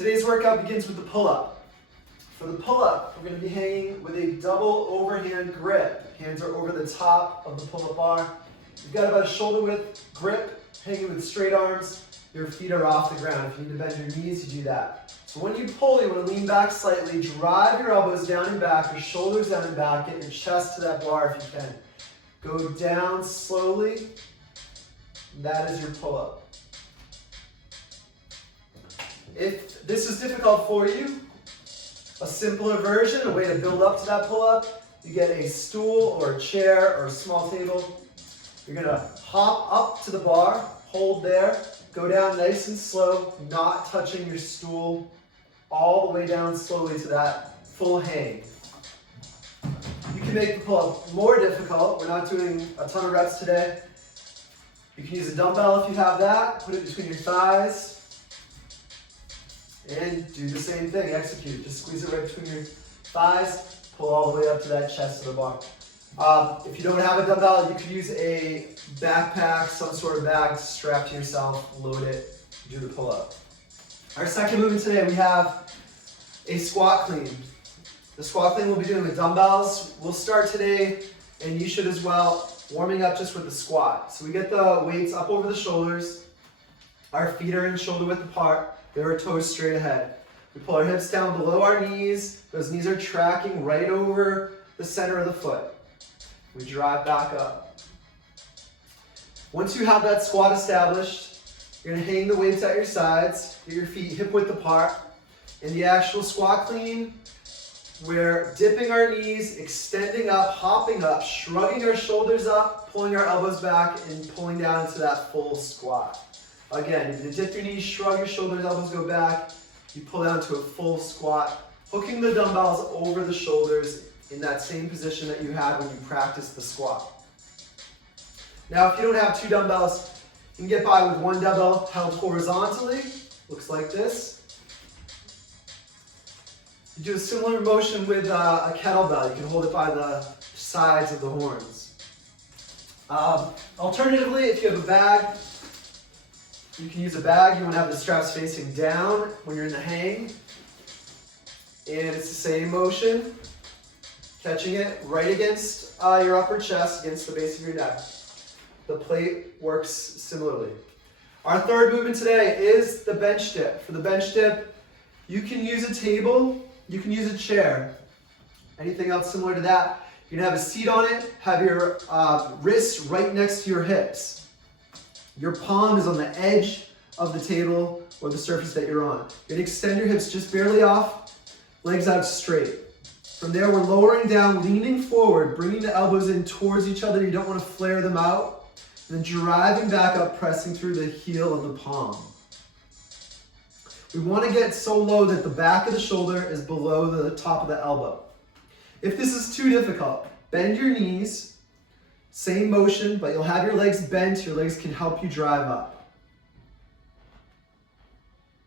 Today's workout begins with the pull-up. For the pull-up, we're going to be hanging with a double overhand grip. Hands are over the top of the pull-up bar. You've got about a shoulder width grip, hanging with straight arms. Your feet are off the ground. If you need to bend your knees, you do that. So when you pull, you want to lean back slightly, drive your elbows down and back, your shoulders down and back, get your chest to that bar if you can. Go down slowly. That is your pull-up. If this is difficult for you, a simpler version, a way to build up to that pull-up, you get a stool or a chair or a small table. You're going to hop up to the bar, hold there, go down nice and slow, not touching your stool, all the way down slowly to that full hang. You can make the pull-up more difficult. We're not doing a ton of reps today. You can use a dumbbell if you have that, put it between your thighs, and do the same thing, execute. Just squeeze it right between your thighs, pull all the way up to that chest of the bar. If you don't have a dumbbell, you could use a backpack, some sort of bag to strap to yourself, load it, do the pull-up. Our second movement today, we have a squat clean. The squat clean we'll be doing with dumbbells. We'll start today, and you should as well, warming up just with the squat. So we get the weights up over the shoulders, our feet are in shoulder width apart, there are toes straight ahead. We pull our hips down below our knees. Those knees are tracking right over the center of the foot. We drive back up. Once you have that squat established, you're going to hang the weights at your sides, get your feet hip width apart. In the actual squat clean, we're dipping our knees, extending up, hopping up, shrugging our shoulders up, pulling our elbows back, and pulling down into that full squat. Again, you dip your knees, shrug your shoulders, elbows go back. You pull down to a full squat, hooking the dumbbells over the shoulders in that same position that you had when you practiced the squat. Now, if you don't have two dumbbells, you can get by with one dumbbell held horizontally. Looks like this. You do a similar motion with a kettlebell. You can hold it by the sides of the horns. Alternatively, if you have a bag, you can use a bag. You want to have the straps facing down when you're in the hang. And it's the same motion, catching it right against your upper chest, against the base of your neck. The plate works similarly. Our third movement today is the bench dip. For the bench dip, you can use a table, you can use a chair. Anything else similar to that? You can have a seat on it, have your wrists right next to your hips. Your palm is on the edge of the table or the surface that you're on. You're going to extend your hips just barely off, legs out straight. From there, we're lowering down, leaning forward, bringing the elbows in towards each other. You don't want to flare them out. And then driving back up, pressing through the heel of the palm. We want to get so low that the back of the shoulder is below the top of the elbow. If this is too difficult, bend your knees. Same motion, but you'll have your legs bent. Your legs can help you drive up.